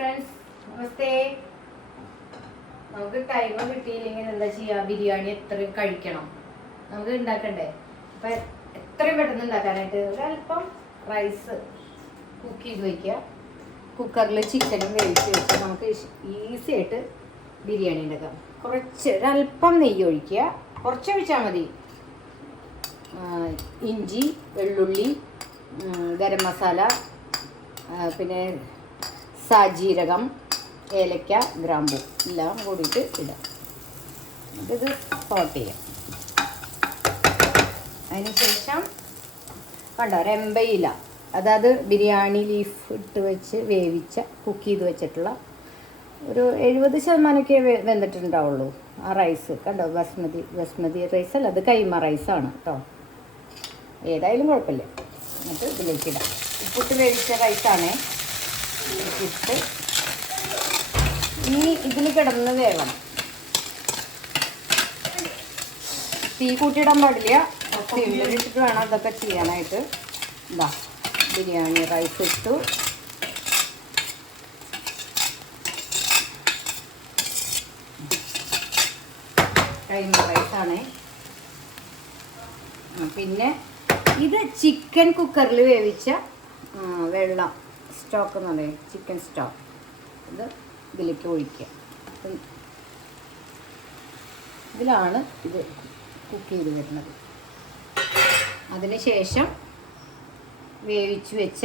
Friends, നമസ്തേ. നമുക്ക് time കിട്ടിയില്ലെങ്കിൽ എന്താ ചെയ്യുക, ബിരിയാണി എത്രയും കഴിക്കണം, നമുക്ക് ഉണ്ടാക്കണ്ടേ. അപ്പം എത്രയും പെട്ടെന്ന് ഉണ്ടാക്കാനായിട്ട് ഒരല്പം റൈസ് കുക്ക് ചെയ്ത് വയ്ക്കുക. കുക്കറിൽ ചിക്കനും വേവിച്ച് വെച്ച് നമുക്ക് ഈസി ആയിട്ട് ബിരിയാണി ഉണ്ടാക്കാം. ഒരല്പം നെയ്യ് ഒഴിക്കുക, കുറച്ച് ഒഴിച്ചാൽ മതി. ഇഞ്ചി, വെള്ളുള്ളി, ഗരം മസാല, പിന്നെ സാജീരകം, ഏലക്ക, ഗ്രാമ്പൂ എല്ലാം കൂടിയിട്ട് ഇടാം. ഇത് സോട്ട് ചെയ്യാം. അതിനുശേഷം കണ്ടോ, രമ്പയില, അതായത് ബിരിയാണി ലീഫ് ഇട്ട് വെച്ച് വേവിച്ച കുക്ക് ചെയ്ത് വെച്ചിട്ടുള്ള ഒരു 70% വെന്തിട്ടുണ്ടാവുള്ളൂ ആ റൈസ്. കണ്ടോ, ബസ്മതി റൈസ് അല്ല, അത് കൈമ റൈസാണ് കേട്ടോ. ഏതായാലും കുഴപ്പമില്ല. എന്നിട്ട് ഇതിലേക്ക് ഇടാം. ഉപ്പിട്ട് വേവിച്ച റൈസാണേ. ഇട്ട് ഇനി ഇതിൽ കിടന്ന് വേവണം. തീ കൂട്ടിയിടാൻ പാടില്ല, സിമ്മിലിട്ടിട്ട് വേണം ഇതൊക്കെ ചെയ്യാനായിട്ട്. ഇതാ ബിരിയാണി റൈസ് ഇട്ടു. കൈമ റൈസാണേ. പിന്നെ ഇത് ചിക്കൻ കുക്കറിൽ വേവിച്ച വെള്ളം സ്റ്റോക്ക് എന്ന് പറയും, ചിക്കൻ സ്റ്റോക്ക്. ഇത് ഇതിലേക്ക് ഒഴിക്കുക. ഇതിലാണ് ഇത് കുക്ക് ചെയ്ത് വരുന്നത്. അതിനുശേഷം വേവിച്ച് വെച്ച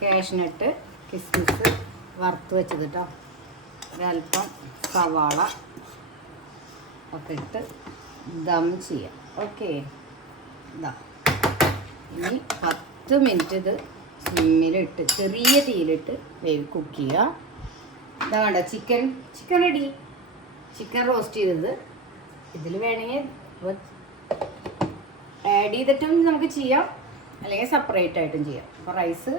കാഷ്നട്ട്, കിസ്മിസ് വറുത്ത് വെച്ചത് കേട്ടോ. ഒരല്പം സവാള ഒക്കെ ഇട്ട് ദം ചെയ്യാം. ഓക്കെ, ഇതാ ഇനി 10 മിനിറ്റ് ഇത് സിമ്മിലിട്ട് ചെറിയ തീയിലിട്ട് കുക്ക് ചെയ്യുക. ഇതാ വേണ്ട ചിക്കൻ റെഡി. ചിക്കൻ റോസ്റ്റ് ചെയ്തത് ഇതിൽ വേണമെങ്കിൽ ആഡ് ചെയ്തിട്ടും നമുക്ക് ചെയ്യാം, അല്ലെങ്കിൽ സെപ്പറേറ്റ് ആയിട്ടും ചെയ്യാം. അപ്പോൾ റൈസ്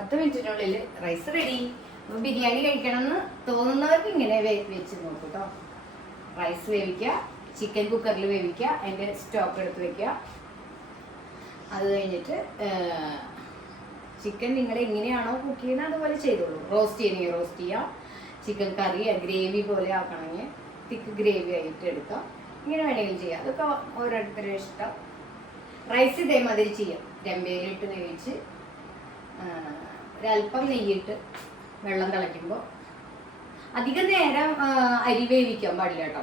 10 മിനിറ്റിനുള്ളിൽ റൈസ് റെഡി. അപ്പോൾ ബിരിയാണി കഴിക്കണമെന്ന് തോന്നുന്നവർക്ക് ഇങ്ങനെ വെച്ച് നോക്കൂ കേട്ടോ. റൈസ് വേവിക്കുക, ചിക്കൻ കുക്കറിൽ വേവിക്കുക, അതിൻ്റെ സ്റ്റോക്ക് എടുത്ത് വയ്ക്കുക. അത് കഴിഞ്ഞിട്ട് ചിക്കൻ നിങ്ങൾ എങ്ങനെയാണോ കുക്ക് ചെയ്യുന്നത് അതുപോലെ ചെയ്തോളൂ. റോസ്റ്റ് ചെയ്യണമെങ്കിൽ റോസ്റ്റ് ചെയ്യാം, ചിക്കൻ കറി ഗ്രേവി പോലെ ആക്കണമെങ്കിൽ തിക്ക് ഗ്രേവി ആയിട്ട് എടുക്കാം. ഇങ്ങനെ വേണമെങ്കിലും ചെയ്യാം, അതൊക്കെ ഓരോരുത്തരുടെ ഇഷ്ടം. റൈസ് ഇതേമാതിരി ചെയ്യാം. രമ്പയിലിട്ട് വേവിച്ച് ഒരല്പം നെയ്യിട്ട് വെള്ളം തിളയ്ക്കുമ്പോൾ അധികം നേരം അരി വേവിക്കാൻ പാടില്ല കേട്ടോ.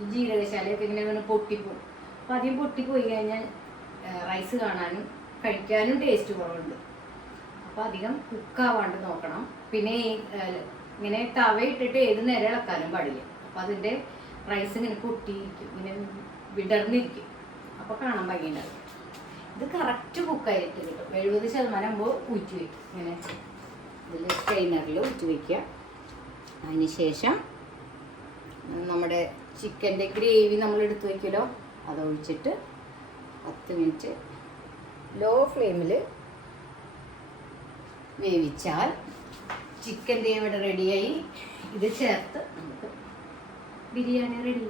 ഈ ജീരകശാലയൊക്കെ ഇങ്ങനെ പൊട്ടിപ്പോവും. അപ്പോൾ അധികം പൊട്ടിപ്പോയി കഴിഞ്ഞാൽ റൈസ് കാണാനും കഴിക്കാനും ടേസ്റ്റ് കുറവുണ്ട്. അപ്പോൾ അധികം കുക്കാവാണ്ട് നോക്കണം. പിന്നെ ഇങ്ങനെ തവ ഇട്ടിട്ട് ഏത് നേരം ഇളക്കാനും പാടില്ല. അപ്പോൾ അതിൻ്റെ റൈസ് ഇങ്ങനെ പൊട്ടിയിരിക്കും, ഇങ്ങനെ വിടർന്നിരിക്കും. അപ്പോൾ കാണാൻ ഭംഗിയുണ്ടാവും. ഇത് കറക്റ്റ് കുക്കായിട്ട് കിട്ടും. 70% ആകുമ്പോൾ ഊറ്റി വയ്ക്കും. ഇങ്ങനെ ഇതിൽ സ്ട്രെയിനറിൽ ഊറ്റി വയ്ക്കുക. അതിനുശേഷം നമ്മുടെ ചിക്കൻ്റെ ഗ്രേവി നമ്മൾ എടുത്ത് വയ്ക്കുമല്ലോ, അതൊഴിച്ചിട്ട് 10 മിനിറ്റ് ലോ ഫ്ലെയിമിൽ വേവിച്ചാൽ ചിക്കൻ്റെ ഇവിടെ റെഡിയായി. ഇത് ചേർത്ത് നമുക്ക് ബിരിയാണി റെഡി.